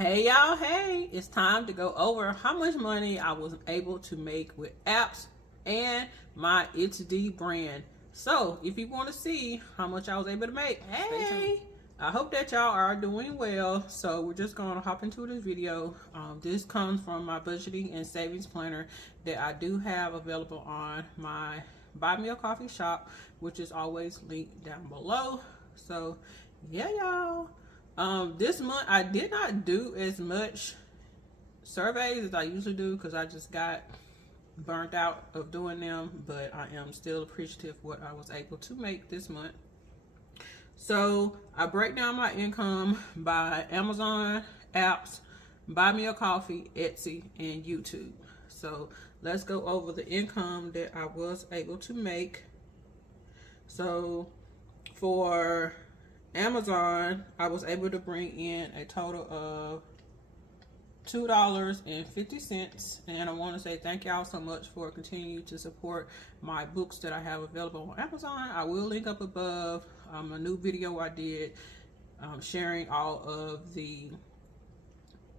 Hey y'all, hey, it's time to go over how much money I was able to make with apps and my It's D brand. So if you want to see how much I was able to make, hey, I hope that y'all are doing well. So we're just going to hop into this video. This comes from my budgeting and savings planner that I do have available on my Buy Me a Coffee shop, which is always linked down below. So yeah, y'all. This month I did not do as much surveys as I usually do because I just got burnt out of doing them, but I am still appreciative of what I was able to make this month. So I break down my income by Amazon, apps, Buy Me a Coffee, Etsy, and YouTube. So let's go over the income that I was able to make. So for Amazon, I was able to bring in a total of $2.50, and I want to say thank y'all so much for continuing to support my books that I have available on Amazon. I will link up above a new video I did sharing all of the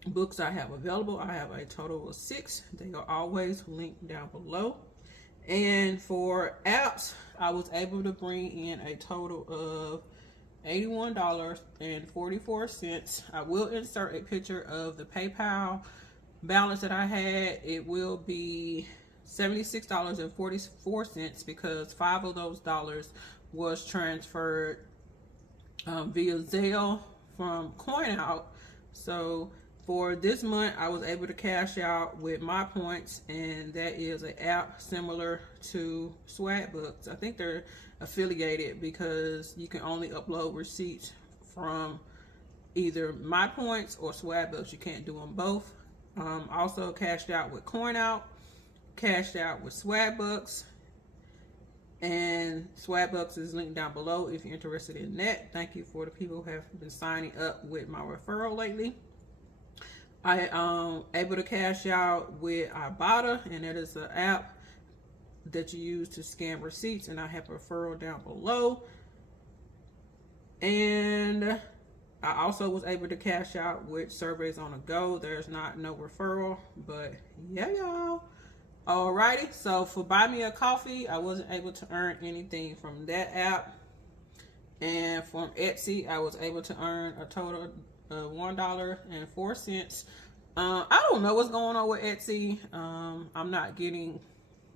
books I have available. I have a total of 6. They are always linked down below. And for apps, I was able to bring in a total of $81.44. I will insert a picture of the PayPal balance that I had. It will be $76.44 because 5 of those dollars was transferred via Zelle from CoinOut. So for this month, I was able to cash out with my points, and that is an app similar to Swagbucks. I think they're affiliated because you can only upload receipts from either my points or Swagbucks. You can't do them both. Also cashed out with CoinOut, cashed out with Swagbucks, and Swagbucks is linked down below if you're interested in that. Thank you for the people who have been signing up with my referral lately. I able to cash out with Ibotta, and that is an app that you use to scan receipts, and I have a referral down below. And I also was able to cash out with Surveys on a Go. There's no referral, but yeah, y'all. Alrighty, so for Buy Me a Coffee, I wasn't able to earn anything from that app. And from Etsy, I was able to earn a total of $1.04. I don't know what's going on with Etsy. I'm not getting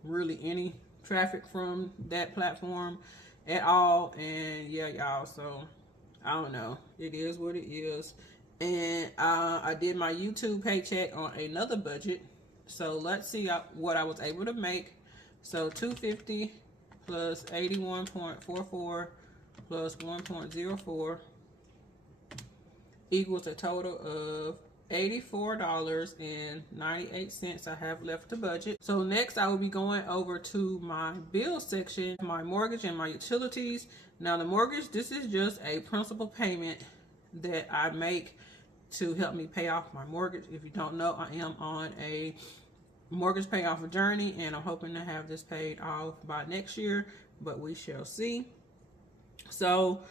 really any traffic from that platform at all, and yeah, y'all, so I don't know. It is what it is. And I did my YouTube paycheck on another budget, so let's see what I was able to make. So $250 plus 81.44 plus 1.04 equals a total of $84.98 I have left to budget. So next I will be going over to my bill section, my mortgage and my utilities. Now the mortgage, this is just a principal payment that I make to help me pay off my mortgage. If you don't know, I am on a mortgage payoff journey, and I'm hoping to have this paid off by next year, but we shall see. So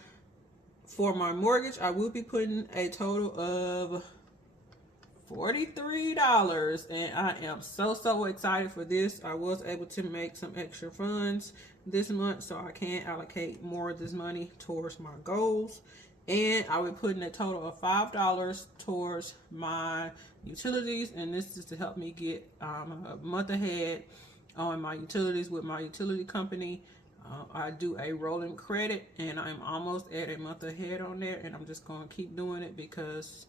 for my mortgage, I will be putting a total of $43, and I am so excited for this. I was able to make some extra funds this month, so I can allocate more of this money towards my goals. And I will be putting a total of $5 towards my utilities, and this is to help me get a month ahead on my utilities with my utility company. I do a rolling credit, and I'm almost at a month ahead on there, and I'm just going to keep doing it because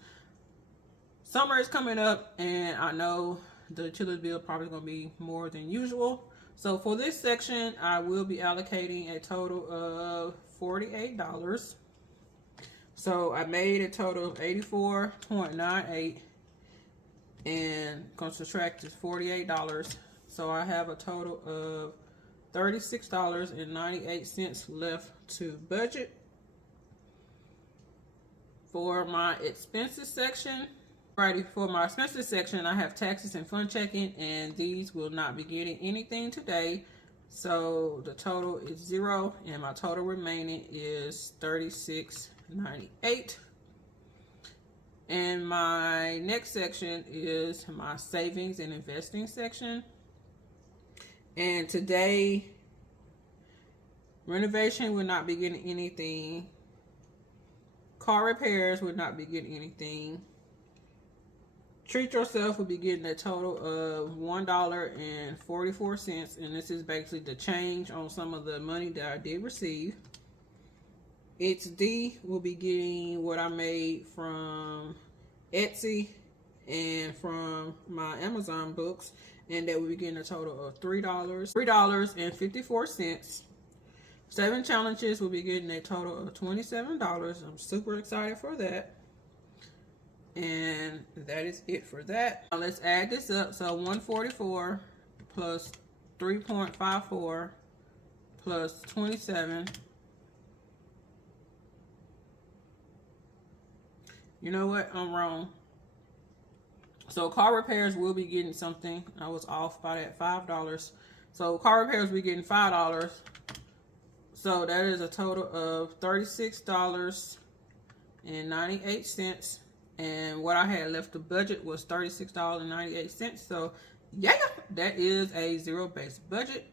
summer is coming up, and I know the utility bill probably going to be more than usual. So for this section, I will be allocating a total of $48. So I made a total of $84.98, and going to subtract this $48. So I have a total of $36.98 left to budget. For my expenses section, alrighty, for my expenses section, I have taxes and fund checking, and these will not be getting anything today. So the total is 0, and my total remaining is $36.98. And my next section is my savings and investing section. And today, renovation will not be getting anything. Car repairs would not be getting anything. Treat yourself will be getting a total of $1.44, and this is basically the change on some of the money that I did receive. It's D will be getting what I made from Etsy and from my Amazon books, and that will be getting a total of $3.54. 7 challenges will be getting a total of $27. I'm super excited for that. And that is it for that. Now let's add this up. So 144 plus 3.54 plus 27. You know what? I'm wrong. So car repairs will be getting something. I was off by that $5. So car repairs will be getting $5. So that is a total of $36.98. And what I had left to budget was $36.98. So yeah, that is a zero-based budget.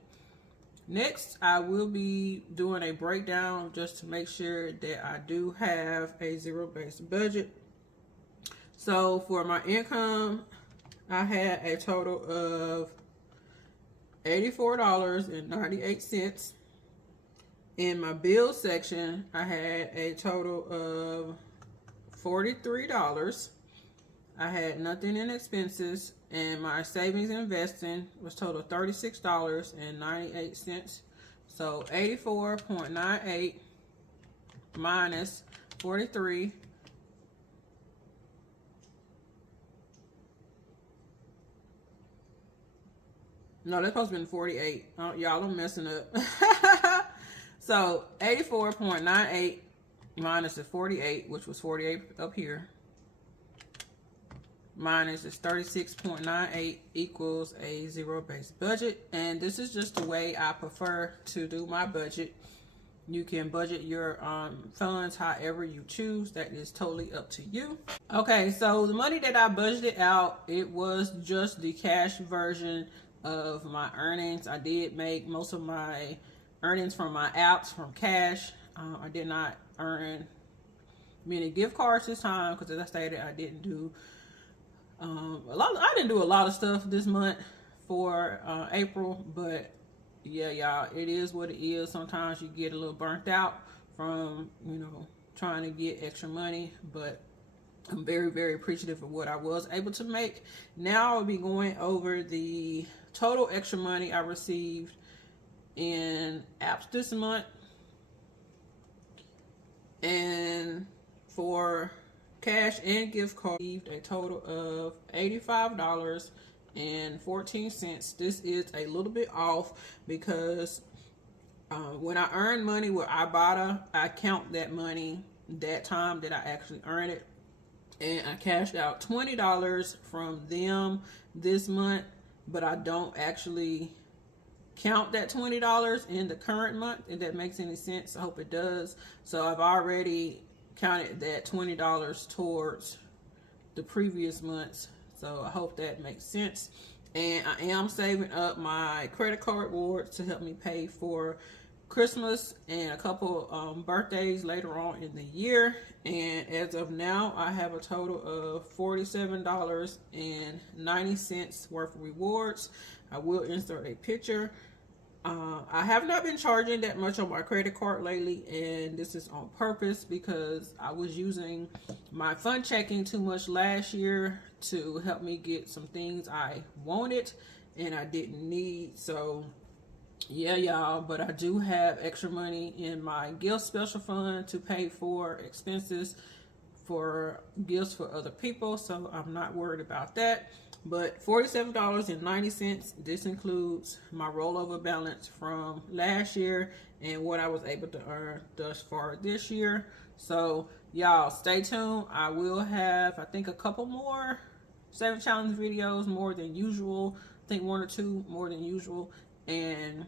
Next, I will be doing a breakdown just to make sure that I do have a zero-based budget. So for my income, I had a total of $84.98. In my bills section, I had a total of $43. I had nothing in expenses, and my savings and investing was total $36.98. So 84.98 minus 43. No, that's supposed to be 48. Y'all, I'm messing up. So 84.98 minus the 48, which was 48 up here, minus is 36.98 equals a zero-based budget. And this is just the way I prefer to do my budget. You can budget your funds however you choose. That is totally up to you. Okay, so the money that I budgeted out, it was just the cash version of my earnings. I did make most of my earnings from my apps from cash. I did not earn many gift cards this time because, as I stated, I didn't do I didn't do a lot of stuff this month for April. But yeah, y'all, it is what it is. Sometimes you get a little burnt out from, you know, trying to get extra money, but I'm very, very appreciative of what I was able to make. Now I'll be going over the total extra money I received in apps this month. And for cash and gift card, I received a total of $85.14. This is a little bit off because when I earn money with Ibotta, I count that money that time that I actually earn it. And I cashed out $20 from them this month, but I don't actually count that $20 in the current month, if that makes any sense. I hope it does. So I've already counted that $20 towards the previous months. So I hope that makes sense. And I am saving up my credit card rewards to help me pay for Christmas and a couple birthdays later on in the year. And as of now, I have a total of $47.90 worth of rewards. I will insert a picture. I have not been charging that much on my credit card lately, and this is on purpose because I was using my fund checking too much last year to help me get some things I wanted and I didn't need. So yeah, y'all, but I do have extra money in my gift special fund to pay for expenses for gifts for other people, so I'm not worried about that. But $47.90, this includes my rollover balance from last year and what I was able to earn thus far this year. So y'all stay tuned. I will have, I think, a couple more 7 challenge videos more than usual. I think 1 or 2 more than usual, and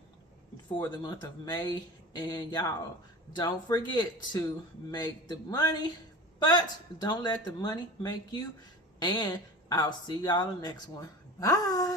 for the month of May. And y'all don't forget to make the money But don't let the money make you. And I'll see y'all in the next one. Bye.